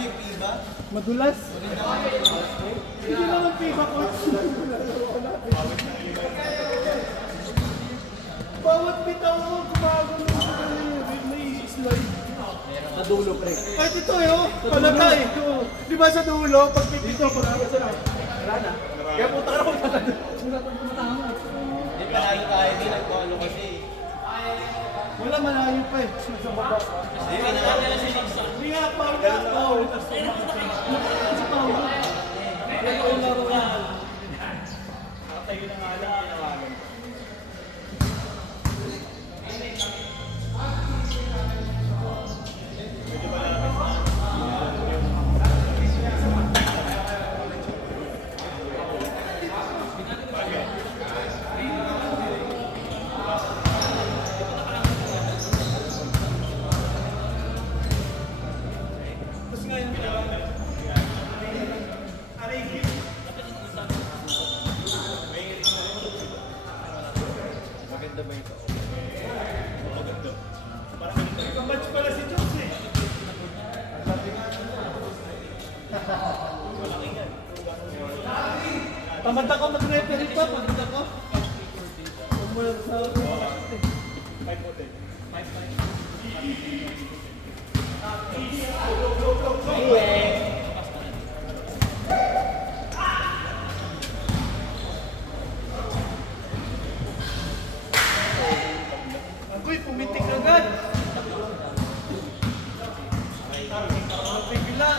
yung iba? Madulas? Hindi naman piba ko. Bawat bitaw mo, gumagulo sa kanila. May slide. Sa dulo, pre. Kahit ito yun, palagay. Di ba sa dulo, pag pipito, Wala na. Kaya puta ka na kung tumatama. Hindi palagi tayo din nagkolo kasi. wala malayo pa eh. Sa baba. Hindi na natin si Nixon. Hindi nga, power na. Sa power. Kaya yung laro yan. Nakatayo na nga lang. Maganda ba ito? Kamatch pala si Jones eh. Tamad ako mag-referee pa, pagod ako. Umulat sa ako. 5-4. Agoy, pumitik agad. Bigla.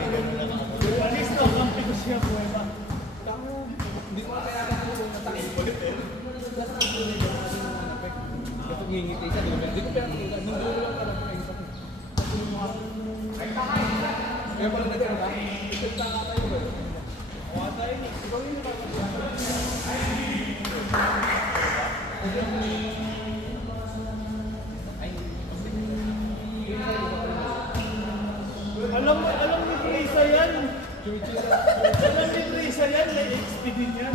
Alis na, kampi ko siya po. Hindi ko na kaya kung natakin. Kasi ngingiti ka, di ba? Hindi ko pinakita. Nung dulo lang pala ko nakikita ko. Kaya pala nagkaroon na. Ipagta nga tayo ba? Awa tayo ni. Ikaw yun naman. Alam ni Teresa yan. Alam ni Teresa yan, may XP din yan.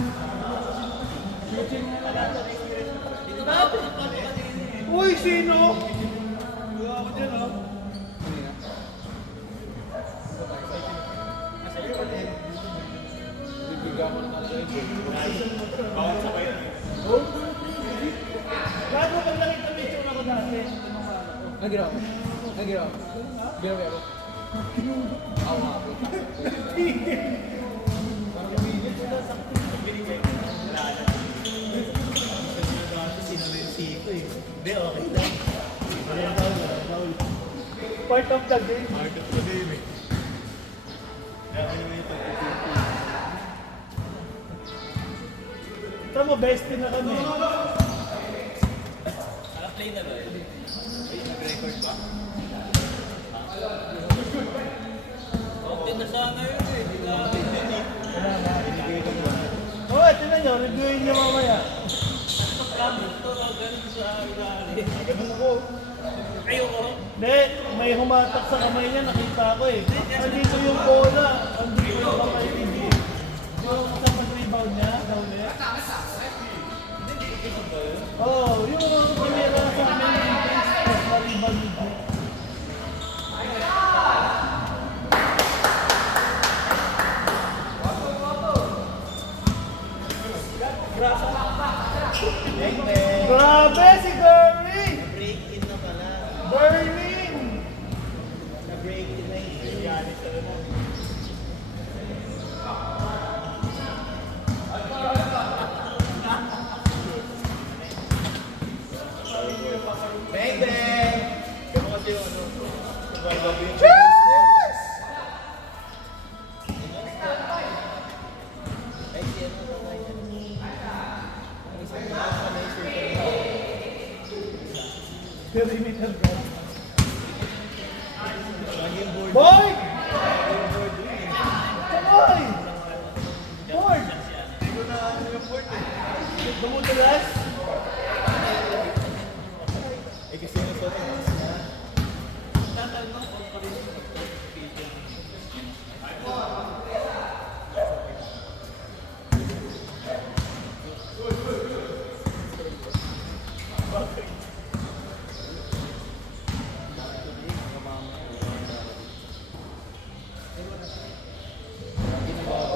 Uy, sino? Ako dyan, oh. Bibigyan mo na tayo. Bawal sa bayan. Gago pag nakita mo yung ako dati. Nagiraw mo. Nagiraw mo. Biro. Awa ako. Hindi, okay lang. Part of the game. Part of the game eh. Kaya ano yung Ito mo, bestie na kami. play na ba? Nag-record ba? Okay na sana yun eh. Hindi na. Oo, tinan nyo, reviewin nyo mamaya. Ganun ako. Ayoko. Hindi, may humatak sa kamay niya, nakita ko eh. Andito yung bola, andito yung kamay niya. Yung sa pag-rebound niya, down niya. Oo, yung kamera sa amin, yung rebound niya. Grabe si Gurley! Na-break in na pala. Burning! Na-break in na yun. Galit ka na. Bang bang! Kaya kasi yung ano, survival yung Cheers! ay siya na ito tayo. Perimeter guard. Boy! Boy! Board! Hindi ko na ano yung board eh. Dumudulas? Eh kasi yung sa mas na.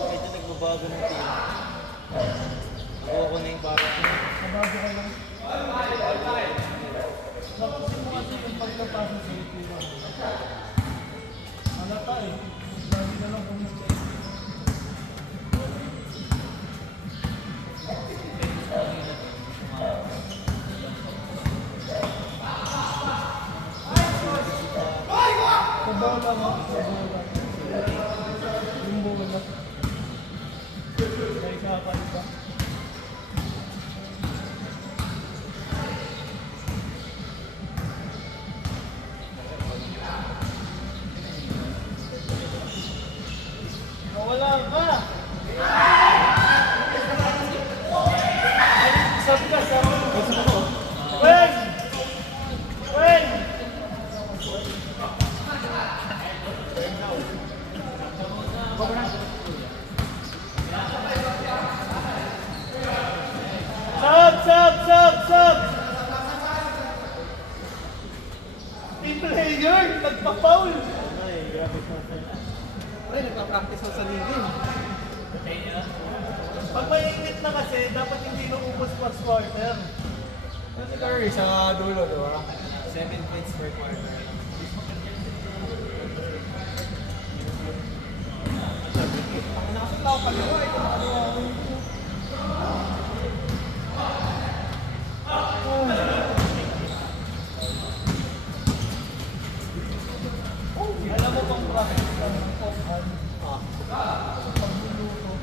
Medyo nagbabago ng team. Ako na yung parang Nabago ka lang. Napusin mo kasi yung pagkapasok sa YouTube. Halata eh. Lagi na lang pumunta. Sa bola mo. Sa bola. Yung bola. May kakaiba. Wala ka! Sabi ka, sabi ko. Wen! Wen! Sub! Team player! Nagpa-foul! Pre, nagpa-practice ako sa LinkedIn. Pag mainit na kasi, dapat hindi naubos pa quarter. Kasi Curry sa dulo, di ba? 7 points per quarter. Ang nakasal ako kaliwa, ito nakaliwa ako ito. Alam mo pang practice ng off-hand. Pagluluto.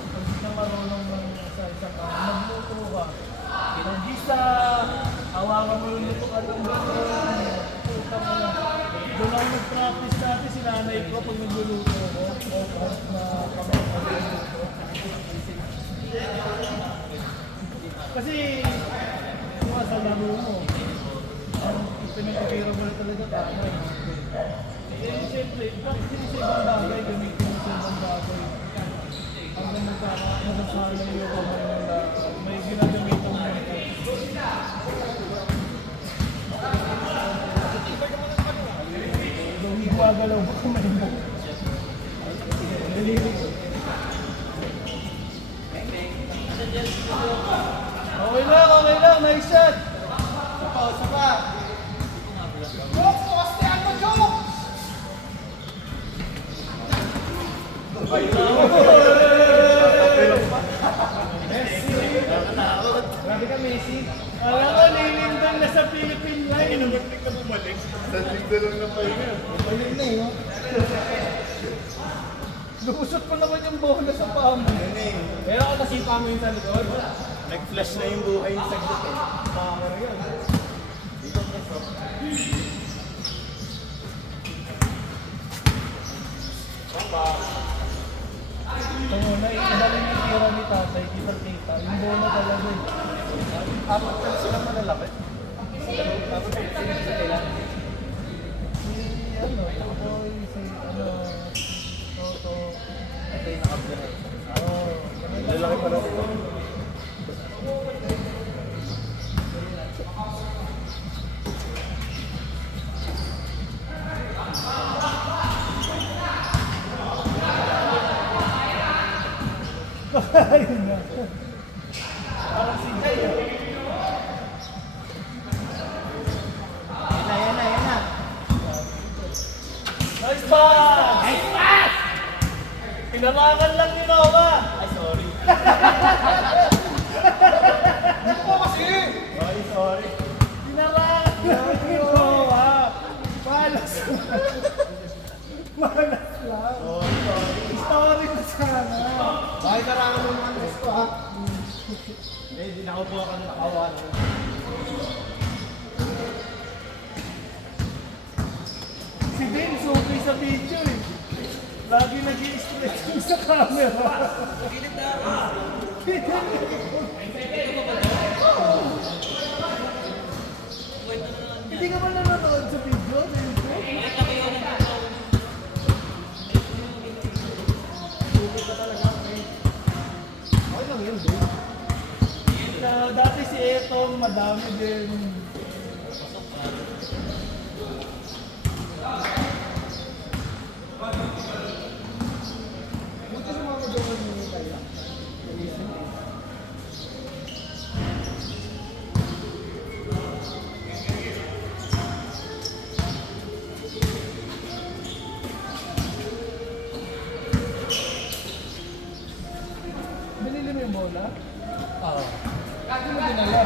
Pag di na marunong sa isang magluto ka. Pinagisa, hawakan mo yung luto at ang gano'n. Puta mo na. Doon ako nag-practice dati si nanay ko pag nagluluto ko. Off-hand na pag-luto. Kasi, kung sa laro mo, pinag-ipira mo na talaga tama eh. Eh, siyempre, bakit hindi sa ibang bagay gamitin mo sa ibang bagay? Hanggang masasanay yung kamay nila, may ginagamitan mo ito. Kung higwagalaw ba kamay mo? Okay lang, nice shot! Pausa pa! Jokes! Kastihan mo, Jokes! Grabe ka, Messi. Alam ko, nilindang na sa Philippine line. Naman na bumalik. Sa linggo lang na pahinga. Balik na yun. Lumusot pa naman yung bola sa paa mo. Ano eh. Pero ako nasipa mo yung sa likod. Nag-flash na yung buhay sa saglit eh. Power yun. Dito preso. Ito muna, ibaling yung tira ni tatay, kita-kita. Yung bola talaga eh. Apat ka sila malalaki. Tapos sila sa kailangan. Si, Totoy, si, Toto. Ito yung nakabiray. Lalaki pala ito. Ayun na. Parang si Jay ah. Yan na. Nice pass! Nice pass! Pinamakan lang ni Nova. Ay, sorry. Dito ko kasi! Sorry. Pinamakan lang ni Nova. Malas lang. Malas lang. Story na sana. Bakit karangan mo mga gusto ha? Hindi na ako po ako nakawan. video eh. Lagi nag-i-stretch yung sa camera. Pilit na ako. Hindi ka ba nanonood sa video? Okay lang yun, bro. Dati si Etong, madami din. Buti sa mga magawa nyo kaya. Binili mo yung bola? Oo. Kasi mo dinala.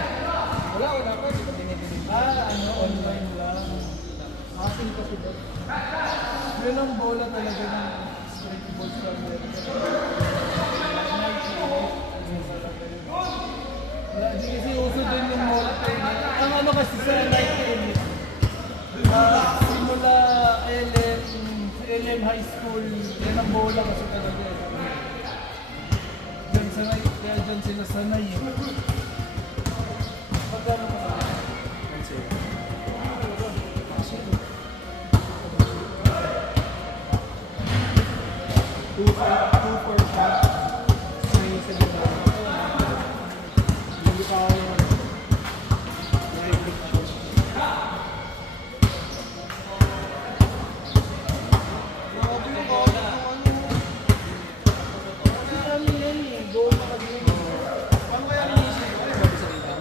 Wala pa. Hindi ko binibili. Online lang. Asin kasi daw. Yun ang bola talaga ng street ball sa Amerika. Wala, di kasi uso din yung bola tennis. Ang ano kasi sa night tennis, simula LM High School, yan ang bola kasi talaga. Diyan sanay, kaya dyan sila sanay. Magkano pa sa Two for five. May isa din ako. Hindi pa ako na-reflection. Grabe yung kawin ng ano. Kasi kami yan eh, goal na kasi yun. Paano kaya naisip ko? Ay, babi sa kita.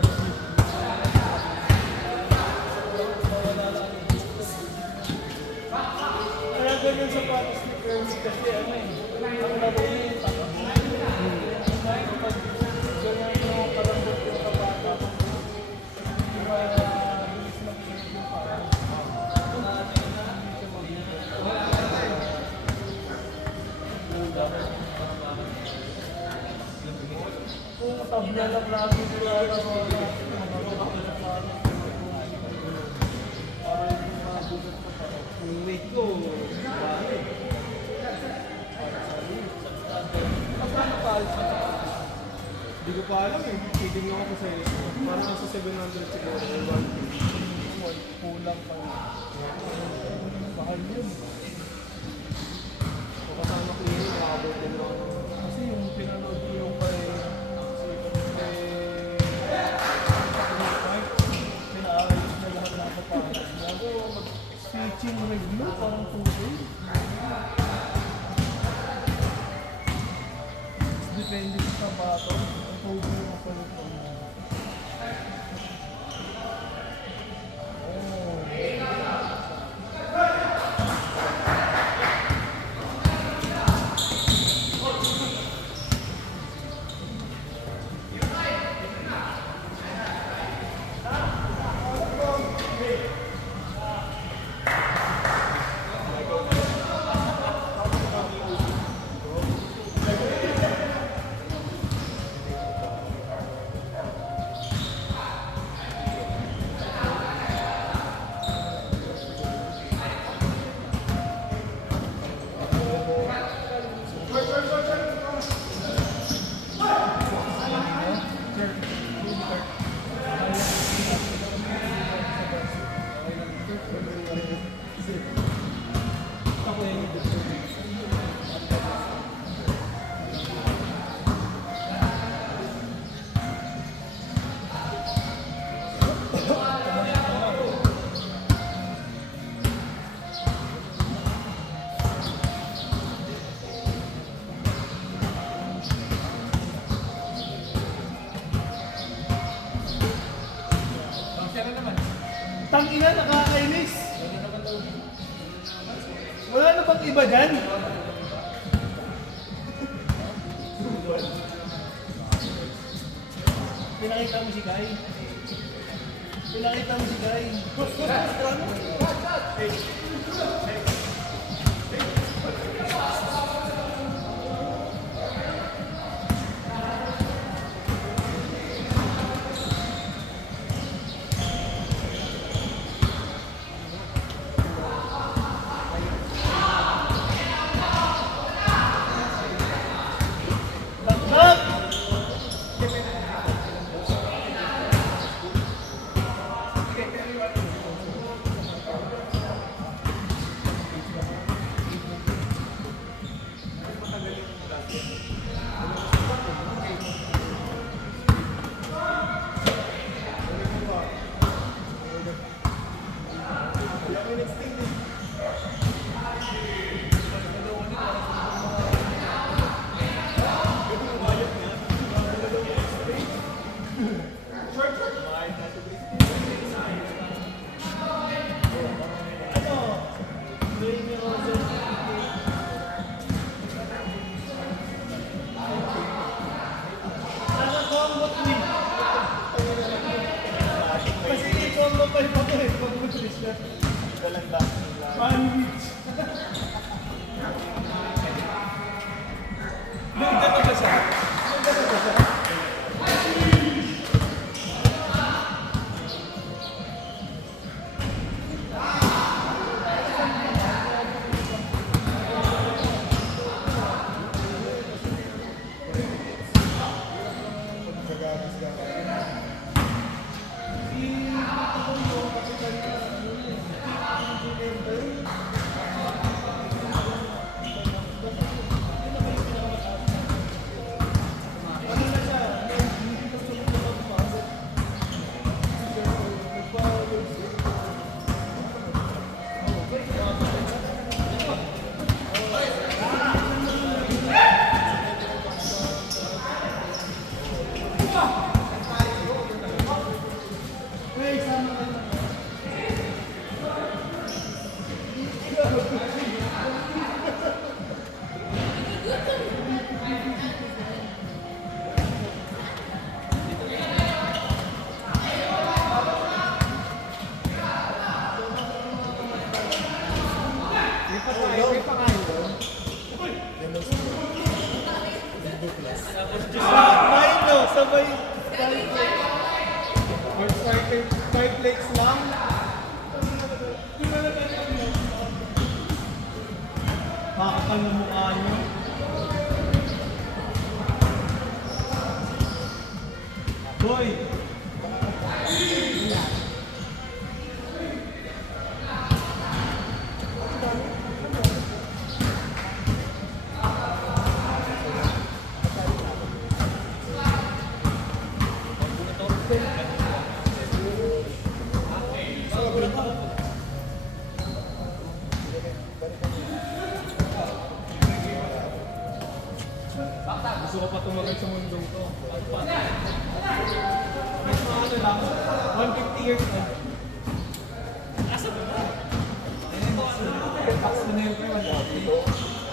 Kaya ganyan sa patos ni Kermit kasi ano eh, ang laro niya yung takot. Kapag ganyan yung kalambot yung kabata, mabilis mag-init yung parang. Kung tabla lang lagi sila na mga para yung mga bugat ko pa. Yung weight ko, grabe. Magkano pa alis na sa Hindi ko pa alam eh. Feeding ako sa iyo. Parang nasa 700 siguro. or 150. kulang pa yun. Mahal yun. O kasama ko yun, nakabot din ako. Kasi yung pinanood ko yung kay pinaayos na lahat ng kapanas niya. So, mag-stitching review, parang 2 days. Depende sa sabato. Ang tubo yung mapaluto mo. Tangina, nakakainis. Wala na bang iba dyan? Pinakita mo si Guy. Pinakita mo si Guy. Sabay. Five plates lang. Kakakal na mukha nyo. Boy! Gusto ko pa tumagal sa mundong to. Mas ano lang, 150 years old. Asa ba? Tax na yun kayo, 150.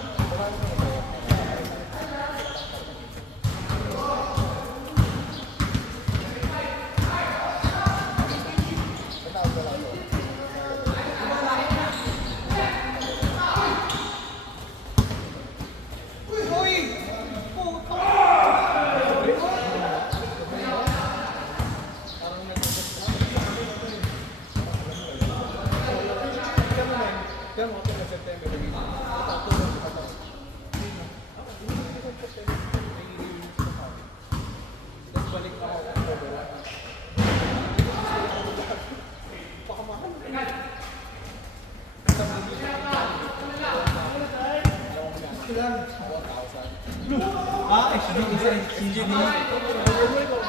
Ah, HDD.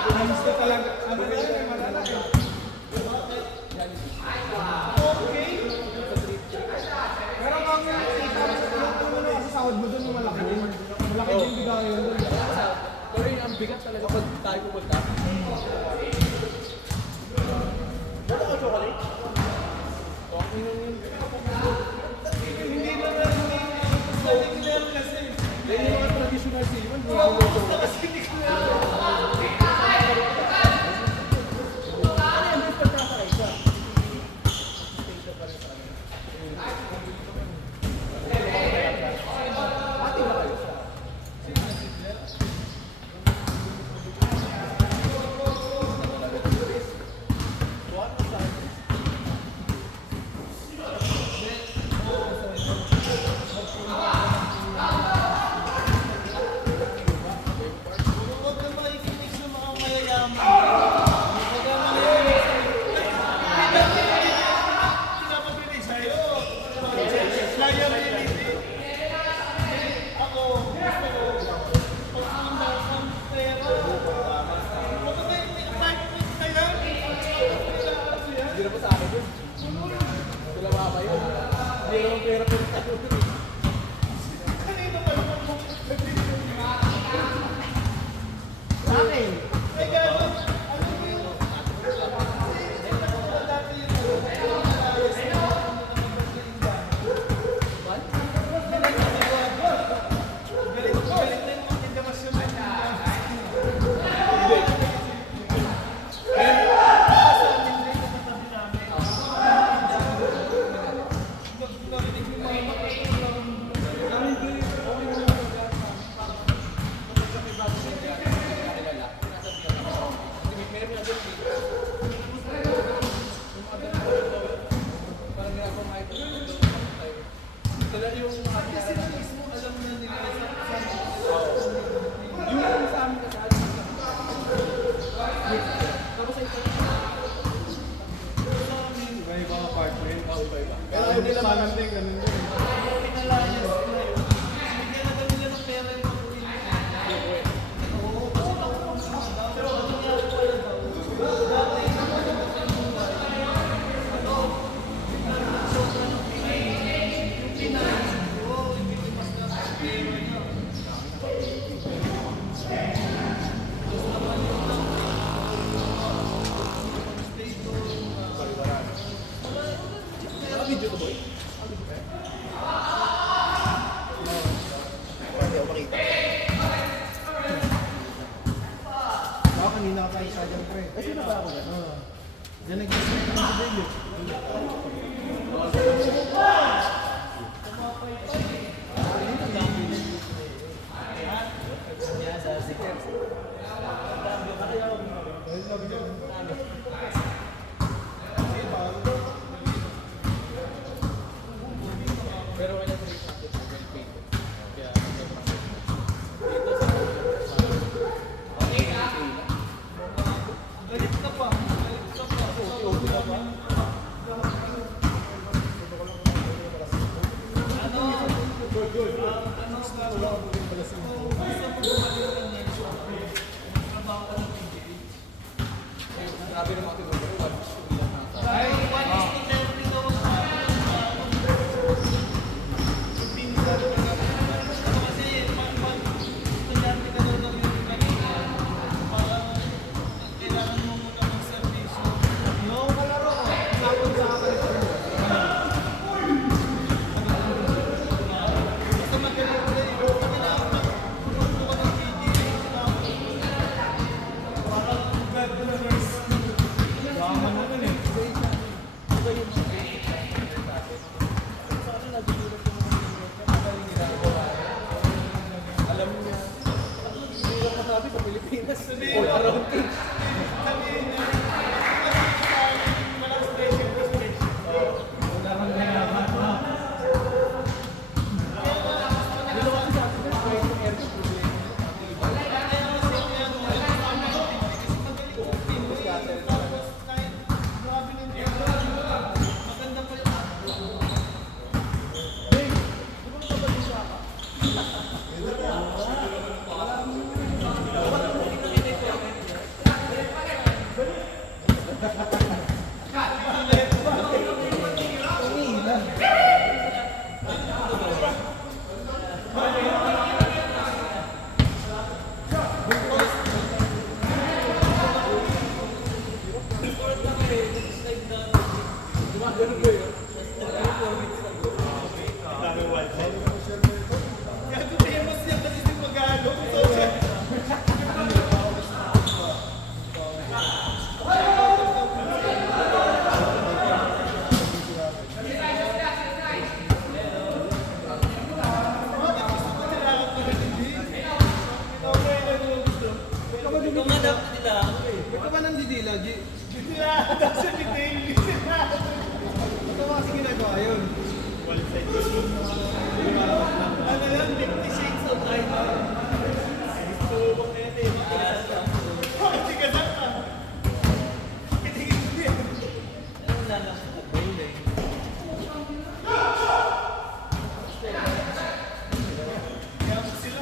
Times to talaga. Ano na yun? Malalaki. Okay. Pero kung yung sahod mo doon yung malaki din. Malaki din bigay yun doon. Pero yun ang bigat talaga pag tayo pupunta. Wala ka chocolate? Okay nung yun. Hindi na nag-declare kasi. Dahil yung mga traditional seaman, hindi Oo, mo basta kasi hindi ko na. Huwag na makikinig sa mga mayayaman. Huwag na makikinig pinapabinig sa'yo. Liability. Ako, gusto ko, pagpunta ng pera. Huwag na may 5 minutes na yan. Hindi na pa sa akin yun. Sila mga tayo. Hindi naman pera pero tayo. Kanino pa naman kung Sa akin. kaya ano mo yung dati yung galit na yung mga indamasyon na iba-iba ang apartment. Pero hindi naman din, ganun din. Baka kanina ka tayo sa dyan, pre. Eh, sino ba ako na? Oo. Diyan nag-isip ng video. Pero wala sa rate natin. Kaya, Galit ka pa. Galit ka pa. grabe ng mga tinuturo. Alam niya. Hindi lang masabi sa Pilipinas. All around thing. Ito ba nang didila, G? Didila! Tapos yung detail, didila! Ito ba kasi ginagawa yun? One side. Ano lang, 50 shades of light. Gusto mo kaya tayo makikasal ka? Hindi ka saka! Kitigil mo din. Ano na lang sa building? Kaya mo sila.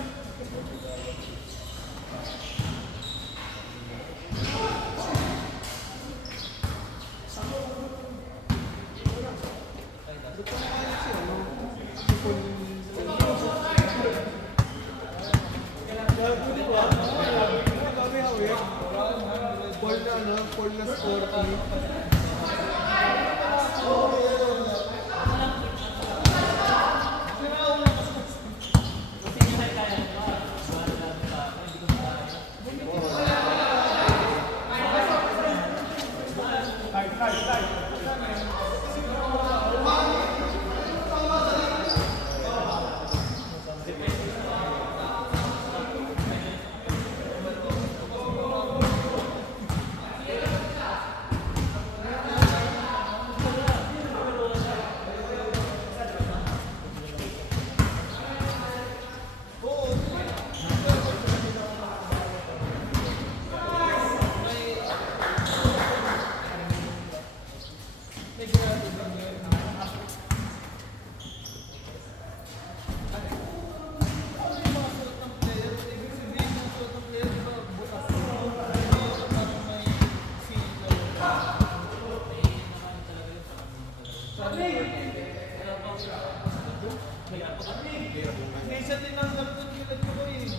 Minsan tinanggap ko yung ko eh.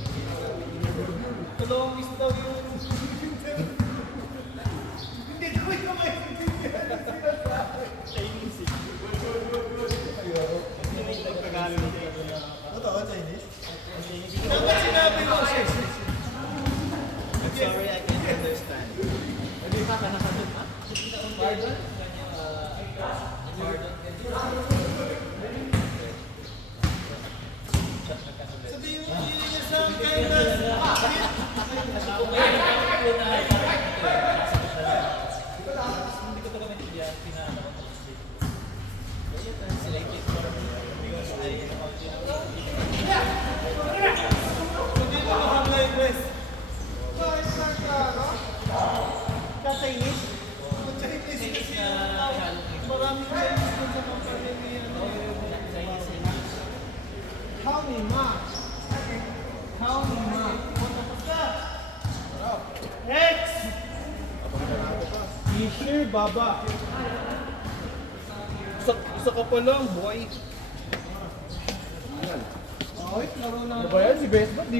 Dalawang miss daw yung... Hindi daw yung maintindihan na sinasabi. Chinese eh. Totoo, Chinese? Dapat sinabi mo siya. I'm sorry, I can't understand. Pardon? Sabihin mo niya sa akin na... Hindi ko talaga maintindihan. Translate it for me. Because Sabihin mo mahal yung dress. Ka-Chinese? Chinese kasi maraming Chinese dun sa company niya. How ni ma? How ni ma? X! Isher Baba. Isa ka pa lang, boy. Ay, laro na. Ano ba yan? Si Best Bot?